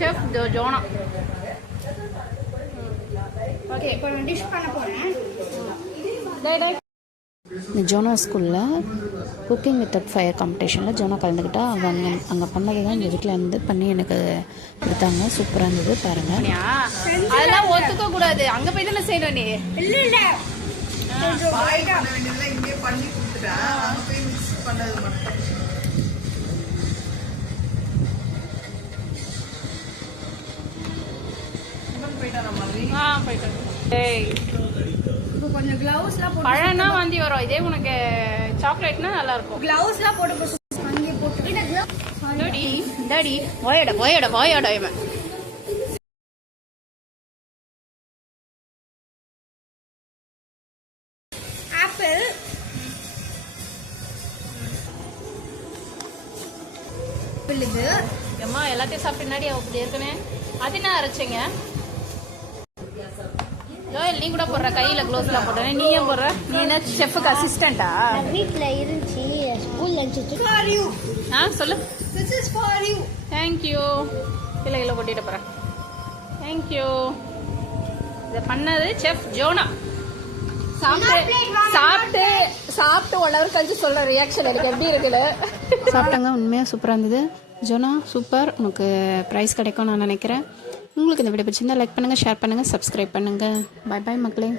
Chef ஜோனா. Okay, இப்போ நான் dish பண்ண போகிறேன். இந்த ஜோனா ஸ்கூலில் குக்கிங் வித்தவுட் ஃபயர் காம்படிஷனில் ஜோனா கலந்துக்கிட்டா அங்கே பண்ணது தான் இந்த வீட்டில் இருந்து பண்ணி எனக்கு கொடுத்தாங்க. சூப்பராக இருந்தது பாருங்கள். அதெல்லாம் ஒத்துக்க கூடாது, அங்கே போய் தானே செய்யணும் நீ. இல்லை இல்லை இங்கே பண்ணி கொடுத்துட்டேன், அங்கே போய் மிக்ஸ் பண்ணது மட்டும். இப்போ கொஞ்சம் க்ளவுஸ்லாம் போட்டு பழம்னா வாந்தி வரும், இதே உனக்கு சாக்லேட்னா நல்லா இருக்கும். க்ளவுஸ்லாம் போட்டு அங்கே போட்டு டாடி வாயாட இவன். ஆப்பிள் இது அம்மா எல்லாத்தையும் சாப்பிட்டு பின்னாடி அவங்களுக்கு ஏற்கனவே அது என்ன அரைச்சிங்க? ஜோயல் நீ கூட போடுற, கையில் க்ளோஸ்லாம் போட்டேன், நீ ஏன் போடுற? நீ என்ன செஃப்புக்கு அசிஸ்டண்டா? வீட்டில் இருந்துச்சு ஸ்கூல் லஞ்ச் ஃபார் யூ. சொல்லு. This is for you. Thank you. இல்லை கொட்டிட்டு போகிறேன். தேங்க்யூ. இதை பண்ணது செஃப் ஜோனா. சாப்பிட்டு 1 ஹவர் கழிச்சு சொல்கிற ரியாக்ஷன் எனக்கு எப்படி இருக்குது. சாப்பிட்டாங்க, உண்மையாக சூப்பராக இருந்தது. ஜோனா சூப்பர், உனக்கு ப்ரைஸ் கிடைக்கும் நான் நினைக்கிறேன். உங்களுக்கு இந்த வீடியோ பிடிச்சிருந்தா லைக் பண்ணுங்கள், ஷேர் பண்ணுங்கள், சப்ஸ்கிரைப் பண்ணுங்கள். பாய் பாய் மக்களே.